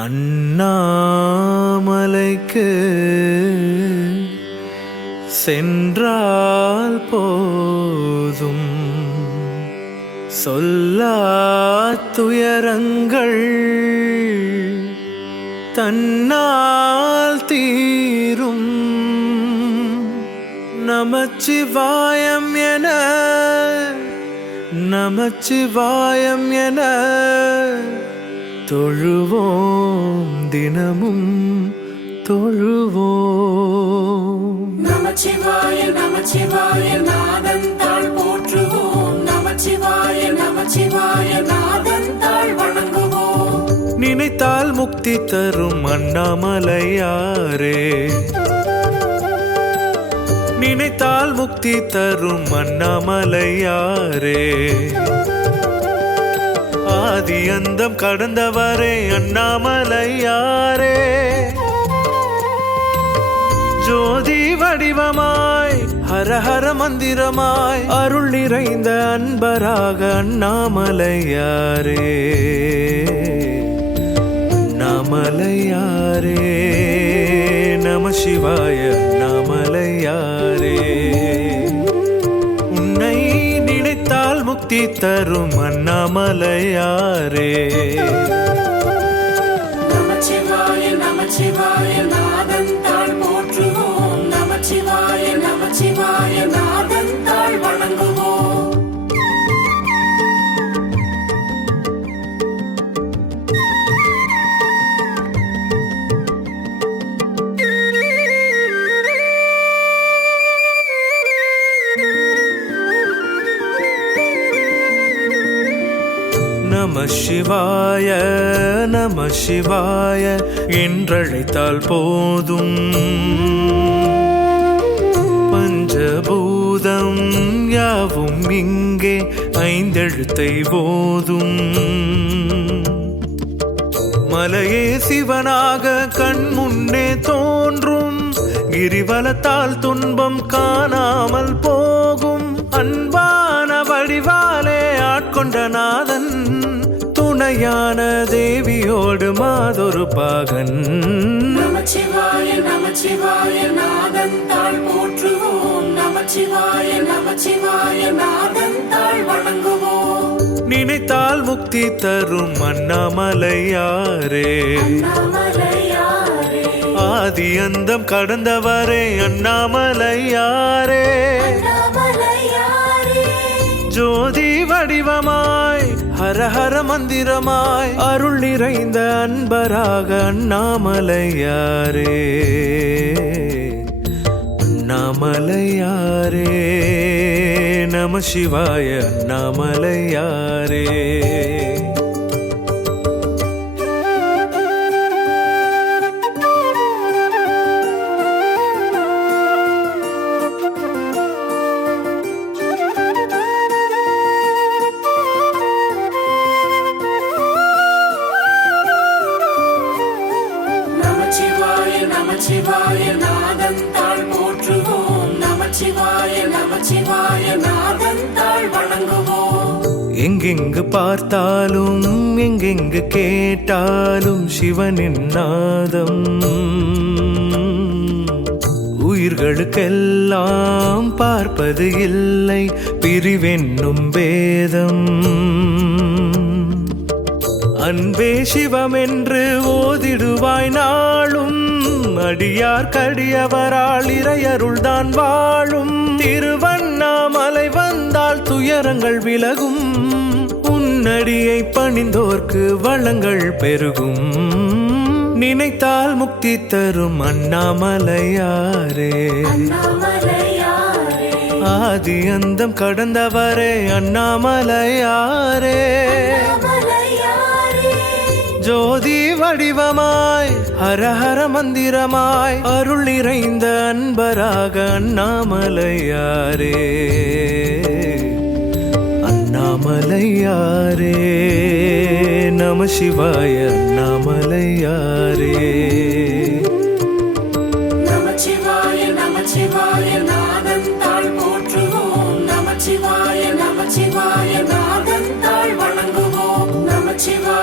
அண்ணாமலைக்கு சென்றால் போதும் சொல்லா துயரங்கள் தன்னால் தீரும். நமச்சிவாயம் என நமச்சிவாயம் என தொழுவோம், தினமும் தொழுவோம். நமச்சிவாய நமச்சிவாய நாதன் தாள் போற்றுவோம். நமச்சிவாய நமச்சிவாய நாதன் தாள் வணங்குவோம். நினைத்தால் முக்தி தரும் அண்ணாமலையாரே, நினைத்தால் முக்தி தரும் அண்ணாமலையாரே. ஆதி அந்தம் கடந்தவரே அண்ணாமலையாரே. ஜோதி வடிவமாய் ஹரஹர மந்திரமாய் அருள் நிறைந்த அன்பராக அண்ணாமலையாரே. அண்ணாமலையாரே நம சிவாய அண்ணாமலையாரே. உன்னை நினைத்தால் முக்தி தரும் அண்ணாமலையாரே. நமச்சிவாய நமச்சிவாய நாதன் தாள் போற்றுவோம். நமச்சிவாய நமச்சிவாய நாதன் தாள் வணங்குவோம். நம சிவாய நம சிவாய என்றழைத்தால் போதும். பஞ்சபூதம் யாவும் இங்கே ஐந்தெழுத்தை போதும். மலையே சிவனாக கண் முன்னே தோன்றும். கிரிவலத்தால் துன்பம் காணாமல் போகும். அன்பான வடிவாலே ஆட்கொண்ட நாதன் துணையான தேவியோடு மாதொரு பாகன். நமச்சிவாய நமச்சிவாய நாதன் தாள் போற்றுவோம். நமச்சிவாய நமச்சிவாய நாதன் தாள் வணங்குவோம். நினைத்தால் முக்தி தரும் அண்ணாமலையாரே. அண்ணாமலையாரே ஆதி அந்தம் கடந்தவரே அண்ணாமலையாரே. ஜோதி வடிவமாய் ஹரஹர மந்திரமாய் அருள் நிறைந்த அன்பராக அண்ணாமலையாரே. அண்ணாமலையாரே நம சிவாய அண்ணாமலையாரே. நமச்சிவாய நாதன் தாள் போற்றுவோம். நமச்சிவாய நமச்சிவாய நாதன் தாள் வணங்குவோம். எங்கெங்கு பார்த்தாலும் எங்கெங்கு கேட்டாலும் சிவனின் நாதம். உயிர்களுக்கெல்லாம் பார்ப்பது இல்லை பிரிவென்னும் பேதம். அன்பே சிவமென்று ஓதிடுவாய் நாளும். அடியார் கடியவரால் இறையருள்தான் வாழும். திருவண்ணாமலை வந்தால் துயரங்கள் விலகும். உன்னடியை பணிந்தோர்க்கு வளங்கள் பெருகும். நினைத்தால் முக்தி தரும் அண்ணாமலையாரே. ஆதி அந்தம் கடந்தவரே அண்ணாமலையாரே. ஜோதி வடிவமாய் ஹரஹர மந்திரமாய் அருள் நிறைந்த அன்பராக அண்ணாமலையாரே. அண்ணாமலையாரே நம சிவாய அண்ணாமலையாரே. நமச்சிவாய நமச்சிவாய நாதன் தாள் போற்றுவோம். நமச்சிவாய நமச்சிவாய நாதன் தாள் வணங்குவோம். நமச்சிவாய